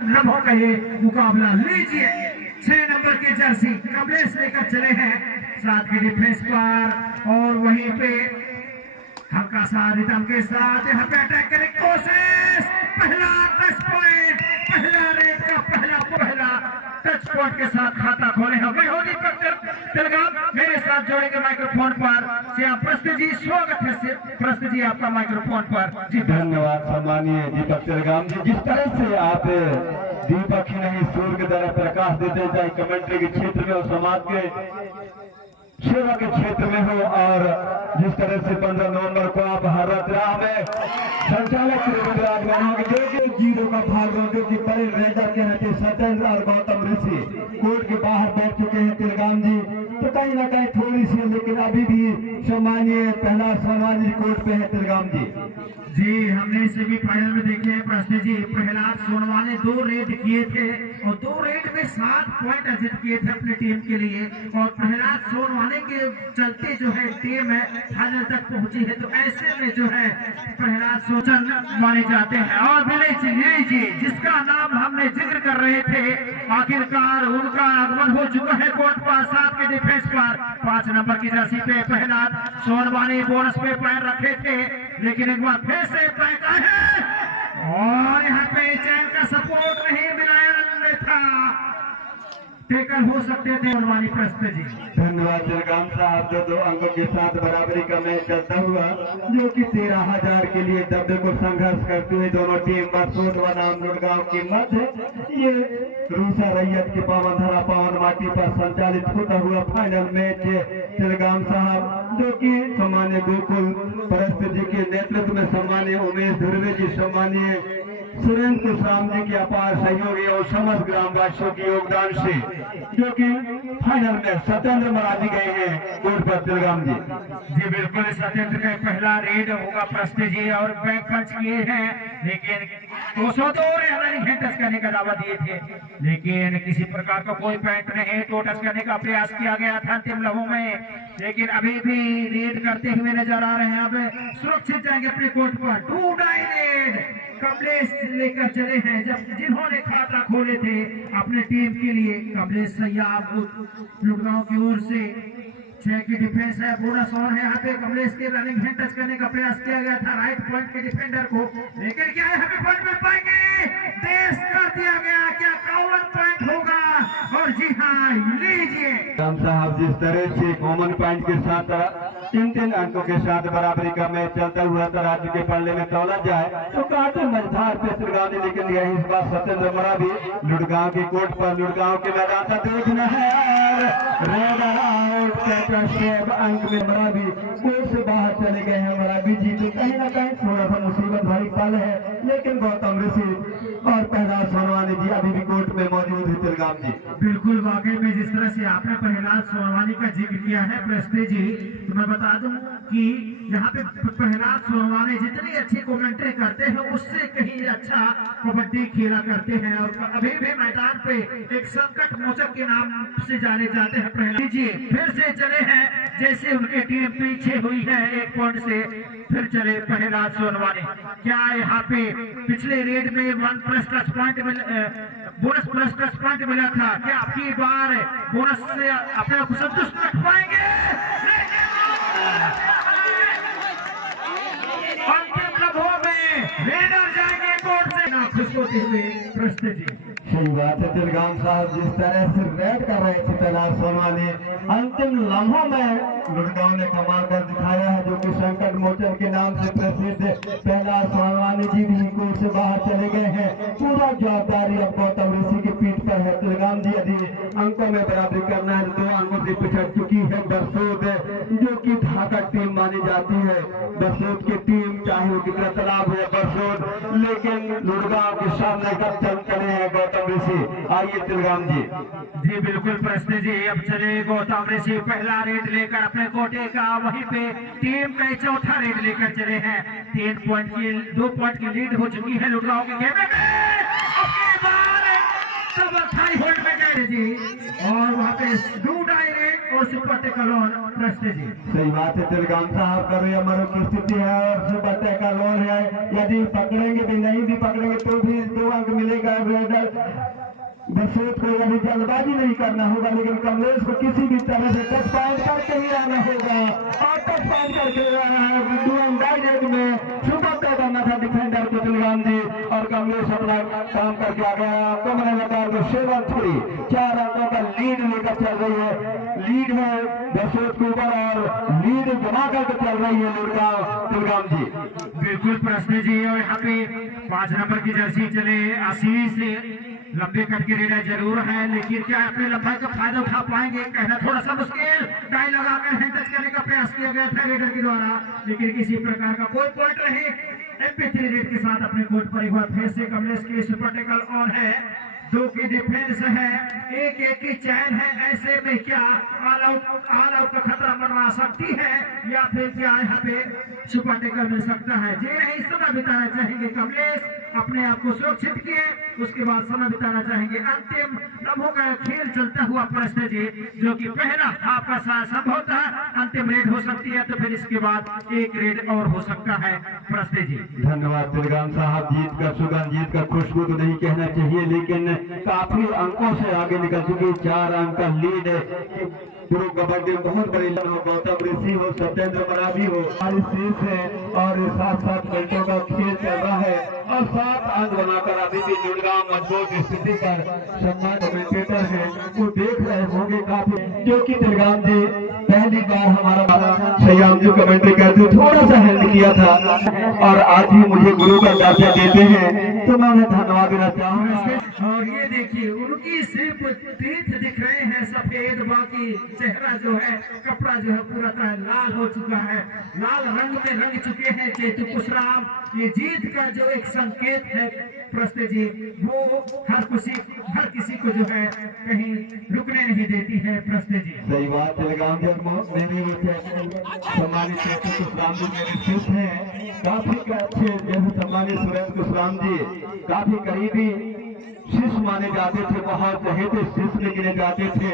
लम्हों का ये मुकाबला लीजिए। 6 नंबर की जर्सी कमलेश लेकर चले हैं साथ की डिफेंस पर और वहीं पे हल्का सा रिदम के साथ यहाँ पे अटैक करने की कोशिश। पहला टच पॉइंट, पहला रेड का पहला टच पॉइंट के साथ खाता खोले हैं। मैं हूं दीपक तिलगाम, मेरे साथ जोड़ेंगे माइक्रोफोन पर श्याम प्रस्त जी। स्वागत है प्रस्त जी आपका माइक्रोफोन पर। जी धन्यवाद सम्मानीय दीपक तिलगाम जी। जिस तरह से आप दीपक ही नहीं सूर्य की तरह प्रकाश देते जाए कमेंट्री के क्षेत्र में और समाज के सेवा के क्षेत्र में हो, और जिस तरह से 15 नवंबर को आप हरदराह में संचालक जो जीरो का भाग जो कि बड़े रेडर के हैं सत्येंद्र और गौतम ऋषि कोर्ट के बाहर बैठ चुके हैं तिलगाम जी। तो कहीं ना कहीं थोड़ी सी, लेकिन अभी भी सम्मानीय पहला सम्मानित कोर्ट पे है तिलगाम जी। जी हमने सेमीफाइनल में देखे हैं प्रश्न जी, प्रहलाद सोनवा ने 2 रेड किए थे और 2 रेड में 7 पॉइंट अर्जित किए थे अपनी टीम के लिए, और प्रहलाद सोनवाने के चलते जो है टीम है फाइनल तक पहुंची है। तो ऐसे में जो है प्रहलाद सोचन माने जाते हैं। और विनय जी जिसका नाम हमने जिक्र कर रहे थे, आखिरकार उनका आगमन हो चुका है कोर्ट पर साथ के डिफेंस पर। 5 नंबर की जर्सी पे प्रहलाद सोनवा ने बोनस पे पैर रखे थे, लेकिन एक बार फिर से पैक है और यहाँ पे चैन का सपोर्ट नहीं मिला, था टेकल हो सकते थे उनवानी प्रस्त जी। धन्यवाद तिलगाम साहब। 2 अंकों के साथ बराबरी का मैच चलता हुआ जो कि 13,000 के लिए दबे को संघर्ष करते हुए दोनों टीम बरसोट बनाम गुड़गांव की मध्य ये रूसा रैयत की पावन धरा पावन माटी पर संचालित होता हुआ फाइनल मैच तिलगाम साहब जो कि सम्मान्य गोकुल प्रस्त जी के नेतृत्व में सम्मान्य उमेश धुर्वे जी, सम्मान्य सुरेंद्र कुशराम जी के अपार सहयोगी और समस्त ग्रामवासियों के योगदान से जो कि फाइनल में सत्येंद्र मराठी गए हैं कोर्ट पर तिलगाम जी। जी बिल्कुल, सत्येंद्र का पहला रेड होगा प्रस्त जी और बैक पंच किए हैं, लेकिन 202 रन टच करने का दावा दिए थे, लेकिन किसी प्रकार का कोई पॉइंट नहीं। तो टच करने का प्रयास किया गया था अंतिम लम्हों में, लेकिन अभी भी रेड करते हुए नजर आ रहे हैं। अब सुरक्षित जाएंगे अपने कोर्ट पर। 2 डाई रेड कमलेश लेकर चले हैं, जब जिन्होंने खाता खोले थे अपने टीम के लिए। कमलेश सैयाब गुड़गांव की ओर से 6 की डिफेंस है, बोनस और है। यहाँ पे कमलेश के रनिंग हैंड टच करने का प्रयास किया गया था राइट पॉइंट के डिफेंडर को, लेकिन क्या यहाँ पे पॉइंट मिल पाएंगे? देश कर दिया गया, क्या 51 पॉइंट होगा? और जी हाँ लीजिए राम साहब, जिस तरह से कॉमन पॉइंट के साथ 3 अंकों के साथ बराबरी का मैच चलता हुआ राज्य के पल्ले में तौला जाए तो काफी मझधार पे तिलगाम ने लेकिन यह इस बार सत्येंद्र मराठी लुड़गांव के कोर्ट पर लुड़गांव के मैदान का देखना है। अंक में मराठी कोर्ट से बाहर चले गए हैं मराठी जी। तो कहीं ना कहीं थोड़ा सा मुसीबत भरी पल है, लेकिन गौतम ऋषि और प्रहलाद सोनवानी जी अभी भी कोर्ट में मौजूद है तिलगाम जी। बिल्कुल, वाकई में जिस तरह से आपने प्रहलाद सोनवानी का जिक्र किया है प्रस्ते जी, तो मैं बता दूं कि यहाँ पे प्रहलाद सोनवानी जितनी अच्छी कमेंट्री करते हैं उससे कहीं अच्छा कबड्डी खेला करते हैं, और अभी भी मैदान पे एक संकट मोचक के नाम से जाने जाते हैं प्रहलाद जी। फिर से चले हैं, जैसे उनकी टीम पीछे हुई है 1 पॉइंट से, फिर चले प्रहलाद सोनवानी। क्या यहाँ पे पिछले रेड में 1 plus touch point bonus plus touch point मिला था? क्या आपकी बार बोनस से अपने आप संतुष्ट रख पाएंगे? अंतिम लम्हों में रेडर जाएंगे कोर्ट से ना खुश होते हुए प्रस्त जी। सही बात है तिलगाम साहब, जिस तरह से रेड कर रहे थे प्रहलाद सोनवानी, अंतिम लम्हों में गुड़गांव ने कमाल कर दिखाया है, जो कि संकट मोचन के नाम से प्रसिद्ध प्रहलाद सोनवानी जी भी कोर्ट से बाहर चले गए हैं। पूरा जवाबदारी अब गौतम ऋषि की पीठ पर है। तिलगाम जी यदि अंकों में बराबरी करना है, 2 अंकों से पिछड़ चुकी है बरसोट, जो की धाकड़ टीम मानी जाती है। बरसोट की टीम चाहे वो कितना तालाब है बरसोट, लेकिन गुड़गांव के सामने कब चल चले हैं गौतम ऋषि। आइए तिलगाम जी। जी बिल्कुल प्रश्न जी, अब चले गौतम ऋषि पहला रेड लेकर अपने कोटे का, वहीं पे टीम का 4था रेड लेकर चले हैं। 2 पॉइंट की लीड हो चुकी है लुड़गांव के खेमे में। अपनी बार सब 28 होल्ड में गए जी, और वहाँ पे 2 डायरेक्ट और सुपर टेकल ऑन प्रश्न जी। सही बात है तिलगाम साहब, करो अमर की स्थिति है और सुबह का लोन है, यदि पकड़ेंगे भी नहीं भी पकड़ेंगे तो भी 2 अंक मिलेगा। बरसूत को यदि जल्दबाजी नहीं करना होगा, लेकिन कमलेश को किसी भी तरह से टच पॉइंट करके ही आना होगा और टच पॉइंट करके आना है। डायरेक्ट में सुपर करना था डिफेंडर को तिलगाम जी, और कमलेश अपना काम करके आ गया। कमरे लगार को 7-3 4 अंकों का लीड लेकर चल रही है। लीड है बरसूत के ऊपर और लीड जमा करके चल रही है तिलगाम जी। बिल्कुल प्रश्न जी। और यहाँ पे 5 नंबर की जर्सी चले आशीष, लंबे कट के रेडर जरूर है, लेकिन क्या अपने लंबाई का फायदा उठा पाएंगे, कहना थोड़ा सा मुश्किल। टाई लगाकर हैंड टच करने का प्रयास किया गया था रेडर के द्वारा, लेकिन किसी प्रकार का कोई पॉइंट नहीं। MP3 रेड के साथ अपने कोर्ट पर हुआ फिर से कमलेश की सुपर टैकल ऑन है, 2 की डिफेंस है, 1-1 की चैन है। ऐसे में क्या ऑल आउट का खतरा मंडरा सकती है या फिर क्या यहाँ पे सुपर टैकल मिल सकता है? जी नहीं, समय बिताना चाहेंगे कमलेश, अपने आप को सुरक्षित किए, उसके बाद समय बिताना चाहेंगे। अंतिम लम्हों का खेल चलता हुआ प्रश्न जी, जो कि पहला हाफ का संभवतः अंतिम रेड हो सकती है, तो फिर इसके बाद एक रेड और हो सकता है प्रश्न जी। धन्यवाद तिलगाम साहब। जीत का सुगंध, जीत का खुशबू तो नहीं कहना चाहिए, लेकिन काफी अंकों से आगे निकल चुकी। 4 अंक का लीड है। प्रो कबड्डी में बहुत बड़ी लड़ हो, गौतम ऋषि हो, सत्येंद्र मरावी हो, शेष है और 7-7 मिनटों का खेल चल रहा है और 7 अंक बनाकर अभी भी जुड़गांव मजबूत स्थिति पर सम्मान कमेंटेटर है वो देख रहे होंगे काफी, जो कि तिलगाम जी पहली बार हमारा सयाम जी कमेंट्री करते थोड़ा सा हेल्प किया था और आज ही मुझे गुरु का दर्जा देते हैं, तो मैं उन्हें धन्यवाद देना चाहूंगा। और ये देखिए उनकी सिर्फ तीर्थ दिख रहे हैं सफेद, बाकी चेहरा जो है, कपड़ा जो है पूरा तरह लाल हो चुका है, लाल रंग में रंग चुके हैं चेतु कुशराम। ये जीत का जो एक संकेत है प्रश्न जी, वो हर किसी को जो है कहीं रुकने नहीं देती है प्रश्न जी। सही बात तिलगाम जी, सम्मानित चेतु कुशराम जी मेरे शिष्य हैं, काफी अच्छे जैसे सम्मानित सुरेंद्र कुशराम जी काफी करीबी शिष्य माने जाते थे, बहुत चहेते शिष्य गिने जाते थे।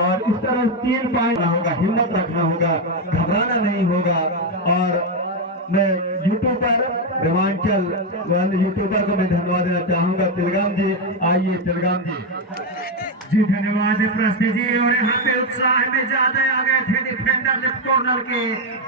और इस तरह 3 पॉइंट होगा, हिम्मत रखना होगा, घबराना नहीं होगा। और मैं यूट्यूबर रोमांचल वाले यूट्यूबर को मैं धन्यवाद देना चाहूंगा। तिलगाम जी आइए, तिलगाम जी धन्यवाद प्रश्न जी। और यहाँ पे उत्साह में ज्यादा आ गए थे डिफेंडर लेफ्ट कॉर्नर के,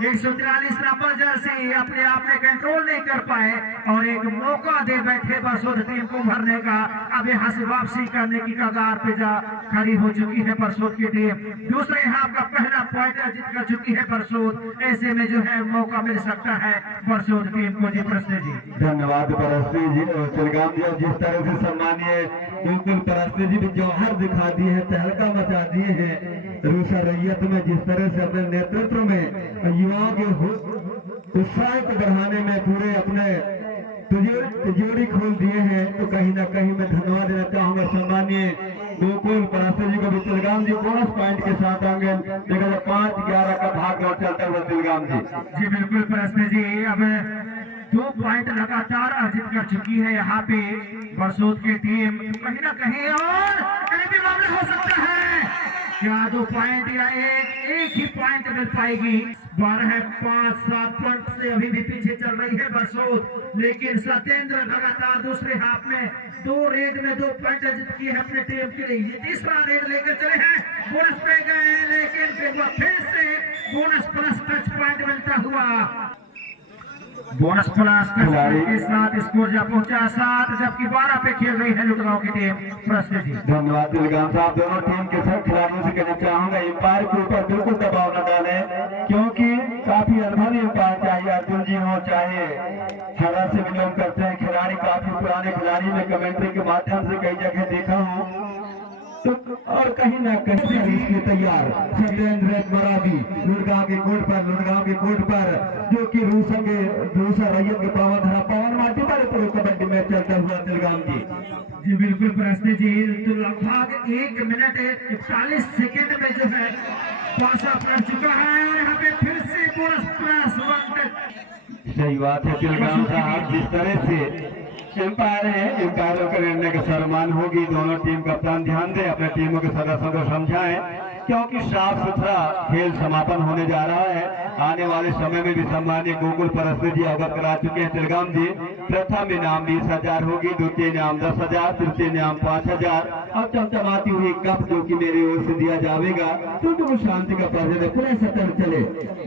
143 नंबर जर्सी अपने आप में कंट्रोल नहीं कर पाए और एक मौका दे बैठे बरसोत टीम को भरने का। अब यहाँ से वापसी करने की कगार पे जा खड़ी हो चुकी है बरसोत की टीम। दूसरे हाफ का पहला पॉइंट जीत कर चुकी है बरसोत, ऐसे में जो है मौका मिल सकता है बरसोत टीम को। जी प्रश्न जी धन्यवाद परस्त्री जी, तिलगाम जी। जिस तरह से सम्मानीय बिल्कुल परस्त्री जी भी जौहर दिखा दिए हैं, तहलका मचा दिए हैं रूसा रैयत में, जिस तरह से अपने नेतृत्व में युवाओं के उत्साह को बढ़ाने में पूरे अपने तिजोरी खोल दिए हैं, तो कहीं ना कहीं मैं धन्यवाद देना चाहूंगा सम्मानीय गोकुल परस्त्री जी को भी। तिलगाम जी बोनस पॉइंट के साथ आगे देखा 5-11 का भाग दौड़ चलता हुआ तिलगाम जी। जी बिल्कुल परस्त्री जी, अब 2 पॉइंट लगातार अर्जित कर चुकी है यहाँ पे बरसोत की टीम, कहीं ना कहीं और कहीं भी मामला हो सकता है। क्या 2 पॉइंट या एक ही पॉइंट मिल पाएगी? 12-5-7 पॉइंट से अभी भी पीछे चल रही है बरसोत, लेकिन सत्येंद्र लगातार दूसरे हाफ में 2 रेड में 2 पॉइंट अर्जित किए हैं अपने टीम के लिए। ये तीसरा रेड लेकर चले हैं, बोनस पे गए, लेकिन फिर से बोनस प्लस टच पॉइंट मिलता हुआ, बोनस प्लस के साथ स्कोर जब पहुंचा 7, जबकि 12 पे खेल रही है लुटगांव की टीम। प्रश्न जी धन्यवाद तिलगाम साहब। दोनों टीम के सब खिलाड़ियों से कहना चाहूंगा एम्पायर के ऊपर बिल्कुल दबाव न डालें, क्योंकि काफी अनुभवी एम्पायर चाहिए, अर्जुन जी हो चाहे हरा से बिलोंग करते हैं खिलाड़ी, काफी पुराने खिलाड़ी में कमेंट्री के माध्यम से कई जगह देखा हूँ, तो और कहीं ना कहीं इसके तैयार सत्येंद्र मरावी लुड़गांव के कोर्ट पर जो कि रूसा रैयत के पवन माटी पर प्रो कबड्डी मैच चलता हुआ तिलगाम जी। जी बिल्कुल प्रश्न जी, तो लगभग 1 मिनट 41 सेकेंड में जो है पासा पड़ चुका है और यहाँ पे फिर से बोनस प्लस 1। सही बात है तिलगाम साहब, जिस तरह से एम्पायर है, एम्पायरों के निर्णय का सम्मान होगी। दोनों टीम कप्तान ध्यान दे, अपने टीमों के सदस्यों को समझाएं क्योंकि साफ सुथरा खेल समापन होने जा रहा है। आने वाले समय में भी सम्मानित गोकुल परस्पर जी अवगत करा चुके हैं तिलगाम जी। प्रथम इनाम 20,000 होगी, द्वितीय इनाम 10,000, तृतीय इनाम 5,000 और चमचमाती हुई कप जो कि मेरी ओर से दिया जाएगा। तो शांति का पर्व पूरे सतर्क चले।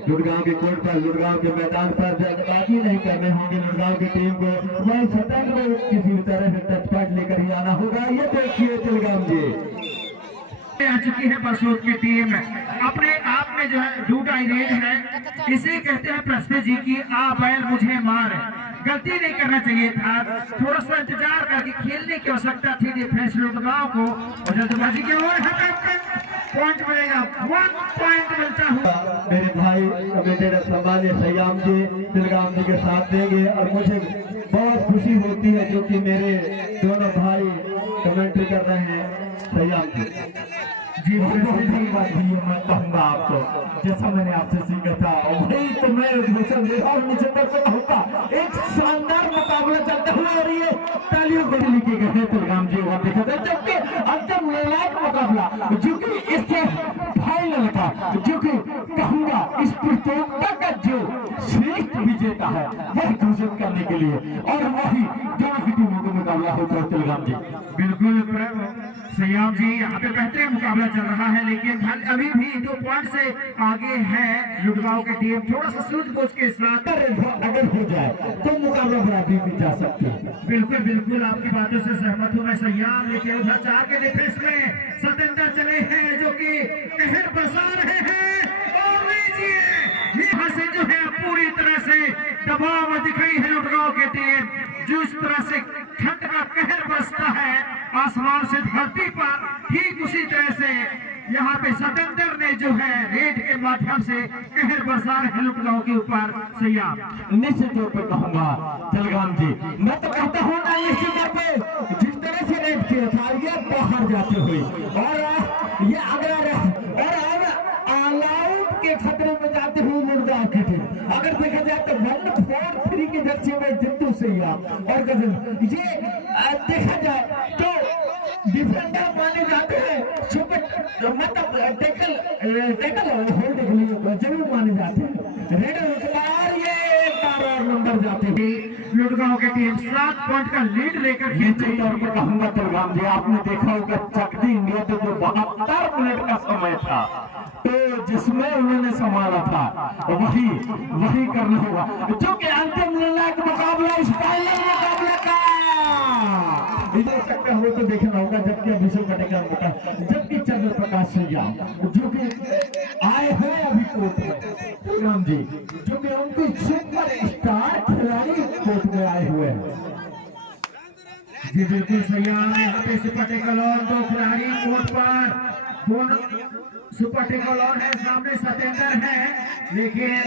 लुड़गांव के कोर्ट पर, लुड़गांव के मैदान पर जल्दबाजी नहीं करने होगी। लुड़गांव की टीम को वही सतर्क में किसी भी तरह से टचपाट लेकर ही आना होगा। ये देखिए तिलगाम जी आ चुकी है बरसोत की टीम। अपने आप में जो है डूडाई रेड है, इसे कहते हैं प्रस्ते जी की आ बैल मुझे मार। गलती नहीं करना चाहिए था, थोड़ा सा इंतजार करके खेलने की आवश्यकता थी डिफेंस लुड़गांव को। और जल्दबाजी की ओर पॉइंट मिलेगा, 1 पॉइंट मिलता हुआ मेरे भाई कमेटी सम्मान्य सयाम जी तिलगाम जी के साथ देंगे। और मुझे बहुत खुशी होती है जो कि मेरे दोनों भाई कमेंट्री कर रहे हैं। सयाम जी धन्यवाद भैया। मैं कहूँगा आपको, जैसा मैंने आपसे सीखा था वही तो मैं घोषणा दे रहा हूँ। नीचे तक कहूँगा एक शानदार मुकाबला चलता हुआ और ये तालियों को लिखे गए हैं तिलगाम जी और देखा था। जबकि अंतिम निर्णायक मुकाबला जो कि इससे फाइनल का, जो कि कहूँगा इस प्रतियोगिता का जो श्रेष्ठ विजेता है वह घोषित करने के लिए और वही दोनों की टीमों का मुकाबला होता है तिलगाम जी। बिल्कुल सयाम जी, यहाँ पे बेहतरीन मुकाबला चल रहा है, लेकिन अभी भी 2 पॉइंट से आगे है लुड़गांव की टीम। थोड़ा सा सूझबूझ के साथ अगर हो जाए तो मुकाबला बराबरी भी जा सकती है। बिल्कुल बिल्कुल आपकी बातों से सहमत हूँ मैं सयाम। लेकिन उधर 4 के डिफेंस में सतेंद्र चले हैं जो कि कहर बरसा रहे हैं। और लीजिए यहाँ से जो है पूरी तरह से दबाव में दिख रही है लुड़गांव की टीम। जिस तरह से ठंड का कहर बरसता है आसमान से धरती पर, ठीक उसी तरह से यहाँ पे सतेंद्र ने जो है रेड के माध्यम से कहर बरसा रहे लुड़गांव के ऊपर। सयाम निश्चित तौर पर कहूँगा तिलगाम जी, मैं तो कहता हूँ ना निश्चित तौर पे जिस तरह से रेड किया था ये बाहर जाते हुए और ये अगर ऑल आउट के खतरे में जाते हुए लुड़गांव की टीम अगर देखा जाए तो 1-4-3 की जर्सी में जिंदू सयाम और गजल ये देखा जाए तो डिफेंडर माने जाते हैं। सुपर मतलब टेकल होल्ड के लिए जरूर माने जाते हैं। रेड और ये एक बार और नंबर जाते हैं। लुड़गांव की टीम 7 पॉइंट का लीड लेकर निश्चित तौर पर कहूँगा तिलगाम जी, आपने देखा होगा चकदी इंडिया तो जो 72 मिनट का समय था तो जिसमें उन्होंने संभाला था वही करना होगा जो कि अंतिम निर्णायक मुकाबला इस फाइनल मुकाबले का देख सकते हो तो देखना होगा। जबकि अभिषेक कटेकर जबकि चंद्र प्रकाश सयाम जो कि आए हैं अभी कोर्ट में तिलगाम जी, जो कि उनके सुपर स्टार खिलाड़ी कोर्ट में आए हुए हैं। जी बिल्कुल सयाम, यहाँ पे सुपर टेकल ऑन 2 खिलाड़ी कोर्ट पर। सुपर टेकल ऑन है, सामने सतेंद्र है, लेकिन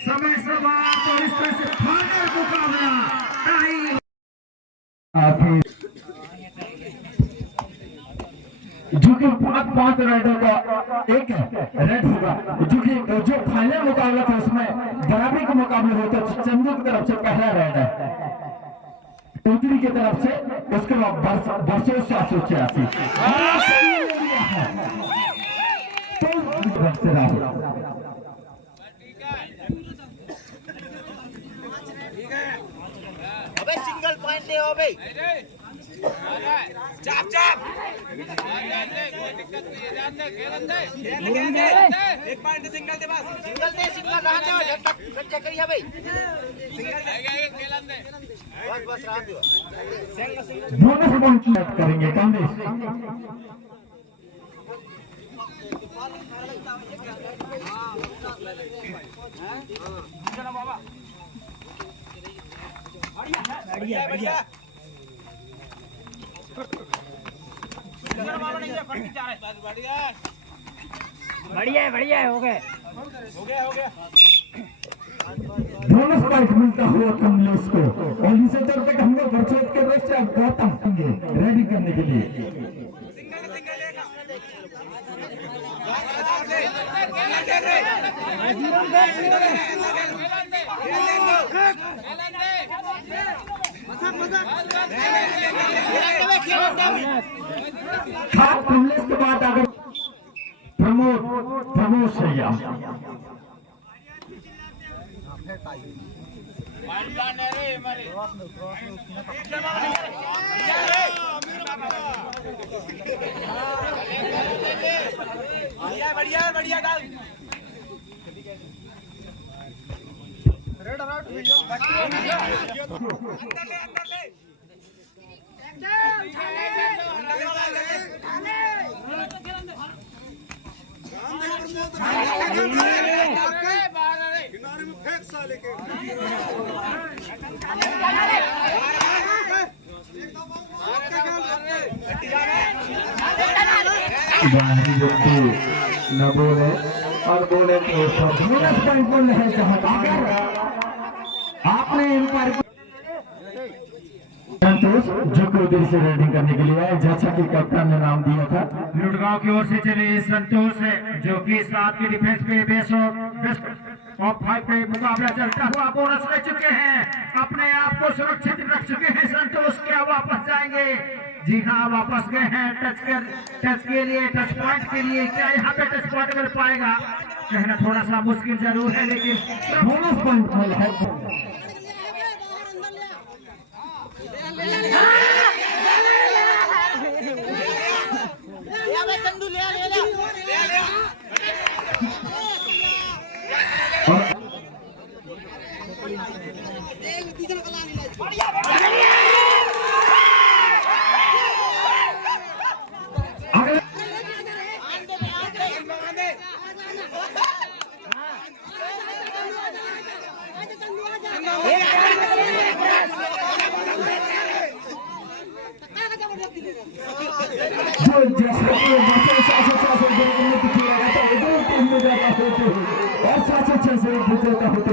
समय समाप्त और इस तरह से फाइनल मुकाबला जो कि 5 रेडों का एक रेड होगा। जो फाइनल मुकाबला था उसमें बराबरी का मुकाबला होता है। चंदू की तरफ से पहला रेड है, उत्तरी की तरफ से उसके बाद वर्षों 786 तो से राहुल सिंगल पॉइंट दे हो भाई, चाप चाप एक पॉइंट सिंगल दे, बस सिंगल रहा था जब तक चेक करिए भाई। बस रहा दोनों से पॉइंट करेंगे कांग्रेस। बढ़िया बढ़िया बढ़िया बढ़िया हो गए दोनों स्पाइक मिलता हुआ कमलेश को और इसे तौर पे हम लोग बरसोत के रेस से गौतम रेडी करने के लिए कमलेश के बाद अगर प्रमोद सैया। बढ़िया बढ़िया डाल न बोले और बोले तो सब बोनस पॉइंट बोल रहे चाहत अगर आपने एम्पायर संतोष जो को उधर से रेडिंग करने के लिए आए, जैसा कि कप्तान ने नाम दिया था। लुटगांव की ओर से चले संतोष है जो कि 7 के डिफेंस पे बेस्ट और 5 पे मुकाबला चलता हुआ बोनस ले चुके हैं। अपने आप को सुरक्षित रख चुके हैं संतोष। क्या वापस जाएंगे? जी हाँ, वापस गए हैं टच के लिए, टच पॉइंट के लिए। क्या यहाँ पे टच पॉइंट कर पाएगा? कहना थोड़ा सा मुश्किल जरूर है, लेकिन बोनस पॉइंट मिल है। चंदू ले जो जैसे और 700-600 विजेता होते